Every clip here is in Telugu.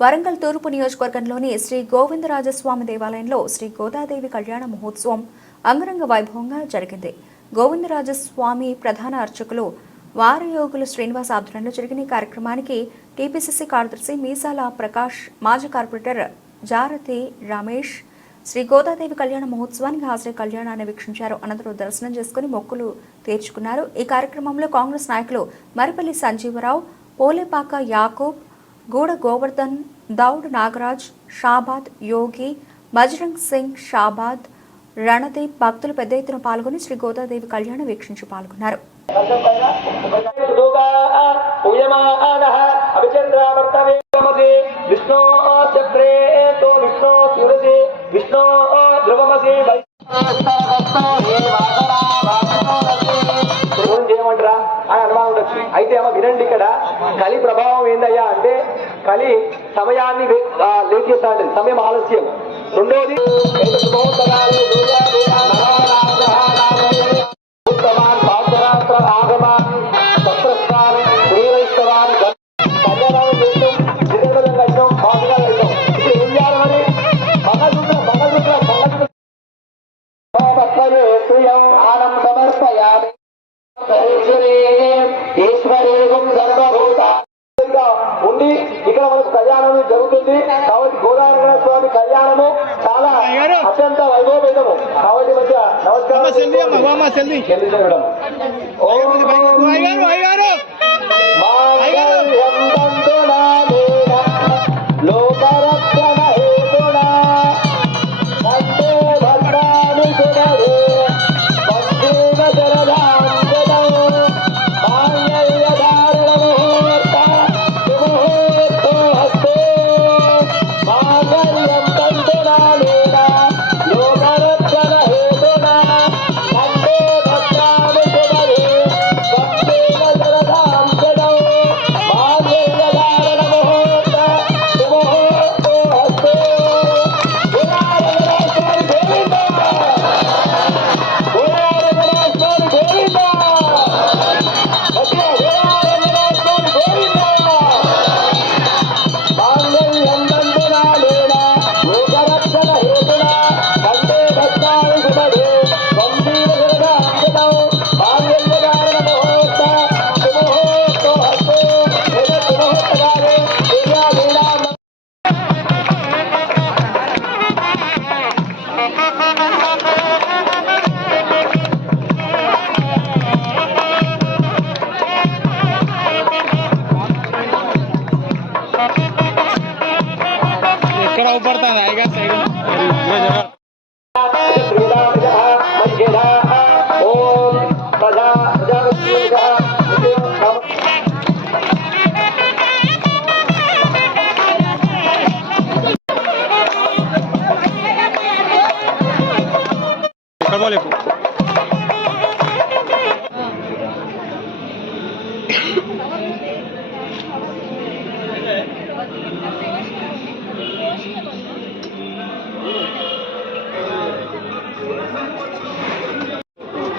వరంగల్ తూర్పు నియోజకవర్గంలోని శ్రీ గోవిందరాజస్వామి దేవాలయంలో శ్రీ గోదాదేవి కళ్యాణ మహోత్సవం అంగరంగ వైభవంగా జరిగింది. గోవిందరాజస్వామి ప్రధాన అర్చకులు వారయోగులు శ్రీనివాస్ ఆధ్వర్యంలో జరిగిన ఈ కార్యక్రమానికి టీపీసీసీ కార్యదర్శి మీసాల ప్రకాష్, మాజీ కార్పొరేటర్ జారతి రమేష్ శ్రీ గోదాదేవి కళ్యాణ మహోత్సవానికి హాజరై కళ్యాణాన్ని వీక్షించారు. అనంతరం దర్శనం చేసుకుని మొక్కులు తీర్చుకున్నారు. ఈ కార్యక్రమంలో కాంగ్రెస్ నాయకులు మరిపల్లి సంజీవరావు, పోలేపాక యాకూబ్, గూడ గోవర్ధన్, దౌడ్ నాగరాజ్, షాబాద్ యోగి, బజరంగ్ సింగ్, షాబాద్, రణదీప్ భక్తులు పెద్ద ఎత్తున పాల్గొని శ్రీ గోదాదేవి కళ్యాణ వీక్షించి పాల్గొన్నారు. అని అనుమానం ఉండొచ్చు. అయితే ఏమో వినండి, ఇక్కడ కలి ప్రభావం ఏందయ్యా అంటే కలి సమయాన్ని లేట్ చేస్తాడు, సమయం ఆలస్యం. రెండోది ఉండి ఇక్కడ మనకు కళ్యాణం జరుగుతుంది. కాబట్టి గోదావరి స్వామి కళ్యాణము చాలా అత్యంత వైభవపేతము. కాబట్టి మధ్య నమస్కారం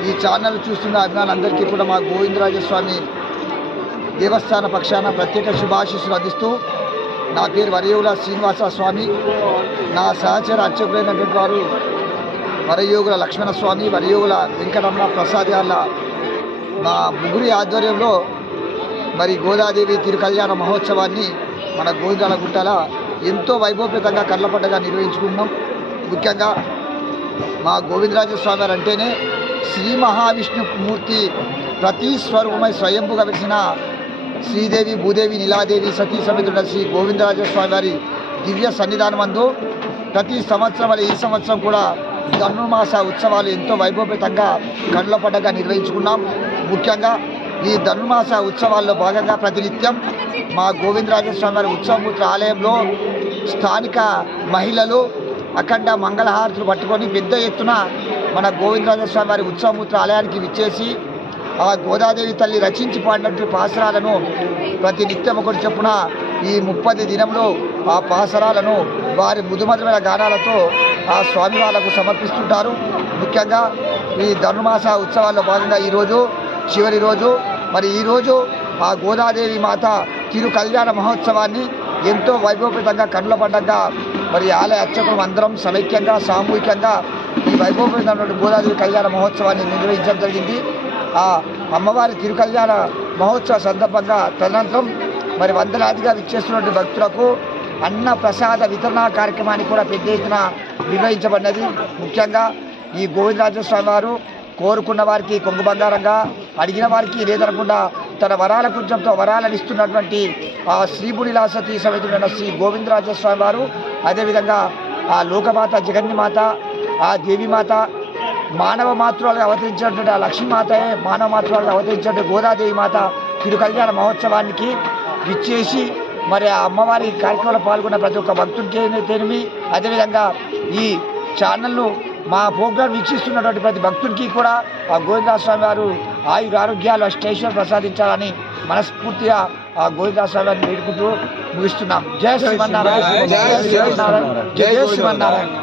ఈ ఛానల్ చూస్తున్న అభిమానులందరికీ కూడా మా గోవిందరాజస్వామి దేవస్థాన పక్షాన ప్రత్యేక శుభాశీస్సులు అందిస్తూ, నా పేరు వరయోగుల శ్రీనివాస స్వామి, నా సహచర అర్చకులైనటువంటి వారు వరయోగుల లక్ష్మణస్వామి, వరయోగుల వెంకటరమణ ప్రసాద్ గార్ల మా ముగ్గురి ఆధ్వర్యంలో మరి గోదాదేవి తిరుకళ్యాణ మహోత్సవాన్ని మన గోవిందరాజగుట్టల ఎంతో వైభవపేతంగా కళ్ళపడ్డగా నిర్వహించుకుంటున్నాం. ముఖ్యంగా మా గోవిందరాజస్వామి గారు అంటేనే శ్రీ మహావిష్ణుమూర్తి ప్రతి స్వరూపమై స్వయంభుగా వెలిసిన శ్రీదేవి, భూదేవి, నీలాదేవి సతీ సమేతుడ శ్రీ గోవిందరాజస్వామి వారి దివ్య సన్నిధానమందు ప్రతి సంవత్సరం వల్ల ఈ సంవత్సరం కూడా ధనుర్మాస ఉత్సవాలు ఎంతో వైభవపేతంగా కళ్ళపడ్డగా నిర్వహించుకున్నాం. ముఖ్యంగా ఈ ధనుర్మాస ఉత్సవాల్లో భాగంగా ప్రతినిత్యం మా గోవిందరాజస్వామి వారి ఉత్సవమూర్తి ఆలయంలో స్థానిక మహిళలు అఖండ మంగళహారతులు పట్టుకొని పెద్ద ఎత్తున మన గోవిందరాజస్వామి వారి ఉత్సవమూర్తి ఆలయానికి విచ్చేసి ఆ గోదాదేవి తల్లి రచించి పాడినటువంటి పాసరాలను ప్రతి నిత్యం ఒకటి చొప్పున ఈ 30 దినంలో ఆ పాసరాలను వారి ముదుమధురమైన గానాలతో ఆ స్వామి వాళ్ళకు సమర్పిస్తుంటారు. ముఖ్యంగా ఈ ధనుర్మాస ఉత్సవాల్లో భాగంగా ఈరోజు చివరి రోజు. మరి ఈరోజు ఆ గోదాదేవి మాత తిరు కళ్యాణ మహోత్సవాన్ని ఎంతో వైభవపేతంగా కన్నుల పండుగగా మరి ఆలయ అర్చకులు అందరం సమైక్యంగా సామూహికంగా ఈ వైభవపేతమైనటువంటి గోదాదేవి కళ్యాణ మహోత్సవాన్ని నిర్వహించడం జరిగింది. ఆ అమ్మవారి తిరుకళ్యాణ మహోత్సవ సందర్భంగా తదనంతరం మరి వందలాదిగా విచ్చేస్తున్నటువంటి భక్తులకు అన్న ప్రసాద వితరణ కార్యక్రమాన్ని కూడా పెద్ద ఎత్తున నిర్వహించబడినది. ముఖ్యంగా ఈ గోవిందరాజస్వామి వారు కోరుకున్న వారికి కొంగు బంగారంగా, అడిగిన వారికి లేదనకుండా తన వరాల కుంచంతో వరాలను ఇస్తున్నటువంటి ఆ శ్రీబుడిలాసతి సమేతుడైన శ్రీ గోవిందరాజస్వామి వారు, అదేవిధంగా ఆ లోకమాత జగన్మాత, ఆ దేవిమాత, మానవ మాతృలుగా అవతరించినటువంటి ఆ లక్ష్మీమాతయే మానవ మాతృలుగా అవతరించినటువంటి గోదాదేవి మాత తిరుకళ్యాణ మహోత్సవానికి విచ్చేసి మరి ఆ అమ్మవారి కార్యక్రమంలో పాల్గొన్న ప్రతి ఒక్క భక్తుడికి తెలివి, అదేవిధంగా ఈ ఛానల్ను మా ప్రోగ్రాం వీక్షిస్తున్నటువంటి ప్రతి భక్తుడికి కూడా ఆ గోవిందరాజస్వామి వారు ఆరోగ్యాలు అష్టైశ్వర్యం ప్రసాదించాలని మనస్ఫూర్తిగా ఆ గోవిందరాజస్వామి వారిని వేడుకుంటూ ముగిస్తున్నాం. జయ శ్రీమన్నారాయణ, జయ శ్రీమన్నారాయణ, జయ శ్రీమన్నారాయణ.